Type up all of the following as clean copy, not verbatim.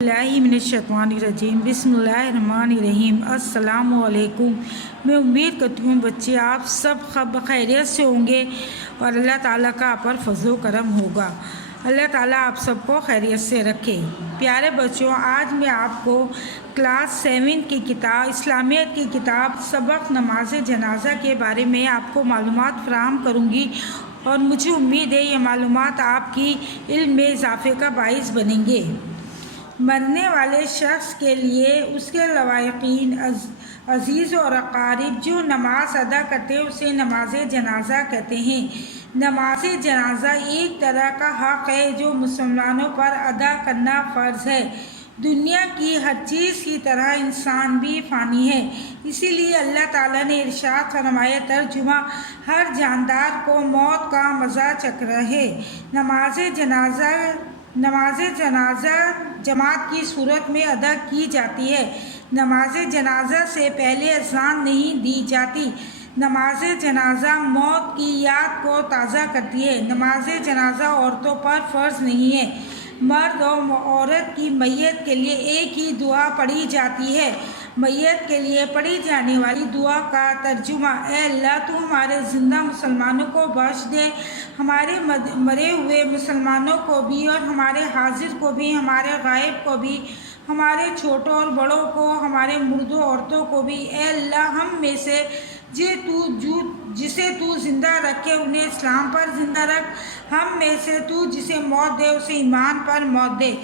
اللہ من الشیطان الرجیم بسم اللہ الرحمن الرحیم السلام علیکم۔ میں امید کرتی ہوں بچے آپ سب بخیریت سے ہوں گے اور اللہ تعالیٰ کا آپ پر فضل و کرم ہوگا۔ اللہ تعالیٰ آپ سب کو خیریت سے رکھے۔ پیارے بچوں، آج میں آپ کو کلاس 7 کی کتاب اسلامیات کی کتاب سبق نماز جنازہ کے بارے میں آپ کو معلومات فراہم کروں گی اور مجھے امید ہے یہ معلومات آپ کی علم میں اضافے کا باعث بنیں گے۔ مرنے والے شخص کے لیے اس کے لواحقین عزیز اور اقارب جو نماز ادا کرتے ہیں اسے نماز جنازہ کہتے ہیں۔ نماز جنازہ ایک طرح کا حق ہے جو مسلمانوں پر ادا کرنا فرض ہے۔ دنیا کی ہر چیز کی طرح انسان بھی فانی ہے، اسی لیے اللہ تعالیٰ نے ارشاد فرمایا ترجمہ ہر جاندار کو موت کا مزہ چکھنا ہے۔ نماز جنازہ جماعت کی صورت میں ادا کی جاتی ہے۔ نماز جنازہ سے پہلے اذان نہیں دی جاتی۔ نماز جنازہ موت کی یاد کو تازہ کرتی ہے۔ نماز جنازہ عورتوں پر فرض نہیں ہے۔ مرد اور عورت کی میت کے لیے ایک ہی دعا پڑھی جاتی ہے۔ میت کے لیے پڑھی جانے والی دعا کا ترجمہ: اے اللہ تو ہمارے زندہ مسلمانوں کو بخش دے، ہمارے مرے ہوئے مسلمانوں کو بھی اور ہمارے حاضر کو بھی، ہمارے غائب کو بھی، ہمارے چھوٹوں اور بڑوں کو، ہمارے مردوں عورتوں کو بھی۔ اے اللہ ہم میں سے جسے تو زندہ رکھے انہیں اسلام پر زندہ رکھ، ہم میں سے تو جسے موت دے اسے ایمان پر موت دے۔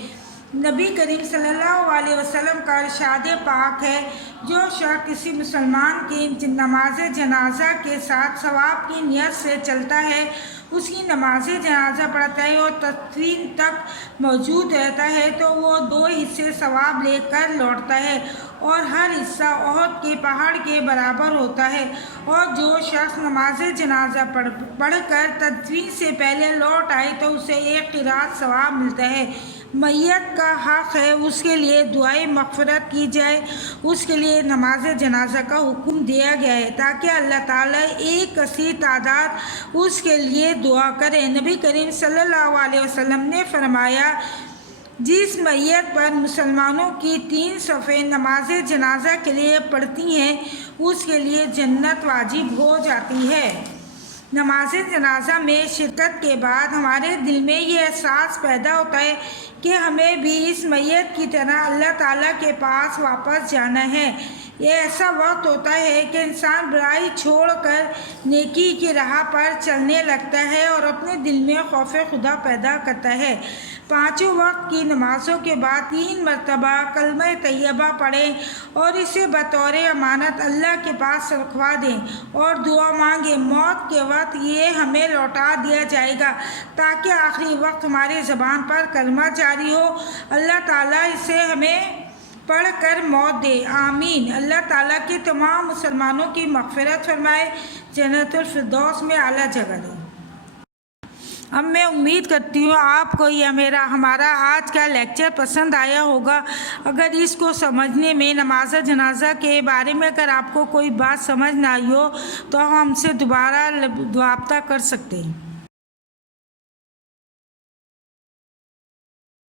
نبی کریم صلی اللہ علیہ وسلم کا ارشاد پاک ہے، جو شخص کسی مسلمان کی نماز جنازہ کے ساتھ ثواب کی نیت سے چلتا ہے، اس کی نماز جنازہ پڑھتا ہے اور تدفین تک موجود رہتا ہے تو وہ 2 حصے ثواب لے کر لوٹتا ہے اور ہر حصہ احد کے پہاڑ کے برابر ہوتا ہے۔ اور جو شخص نماز جنازہ پڑھ کر تدفین سے پہلے لوٹ آئے تو اسے 1 قرات ثواب ملتا ہے۔ میت کا حق ہے اس کے لیے دعائے مغفرت کی جائے، اس کے لیے نماز جنازہ کا حکم دیا گیا ہے تاکہ اللہ تعالیٰ ایک کثیر تعداد اس کے لیے دعا کرے۔ نبی کریم صلی اللہ علیہ وسلم نے فرمایا، جس میت پر مسلمانوں کی 3 صفیں نماز جنازہ کے لیے پڑھتی ہیں اس کے لیے جنت واجب ہو جاتی ہے۔ نماز جنازہ میں شرکت کے بعد ہمارے دل میں یہ احساس پیدا ہوتا ہے کہ ہمیں بھی اس میت کی طرح اللہ تعالیٰ کے پاس واپس جانا ہے۔ یہ ایسا وقت ہوتا ہے کہ انسان برائی چھوڑ کر نیکی کی راہ پر چلنے لگتا ہے اور اپنے دل میں خوف خدا پیدا کرتا ہے۔ 5 وقت کی نمازوں کے بعد 3 مرتبہ کلمہ طیبہ پڑھیں اور اسے بطور امانت اللہ کے پاس رکھوا دیں اور دعا مانگیں۔ موت کے وقت یہ ہمیں لوٹا دیا جائے گا تاکہ آخری وقت ہماری زبان پر کلمہ جاری ہو۔ اللہ تعالیٰ اسے ہمیں پڑھ کر موت دے، آمین۔ اللہ تعالیٰ کے تمام مسلمانوں کی مغفرت فرمائے، جنت الفردوس میں اعلیٰ جگہ دے۔ اب میں امید کرتی ہوں آپ کو ہمارا آج کا لیکچر پسند آیا ہوگا۔ اگر اس کو سمجھنے میں نماز جنازہ کے بارے میں اگر آپ کو کوئی بات سمجھ نہ آئی ہو تو ہم سے دوبارہ رابطہ کر سکتے ہیں۔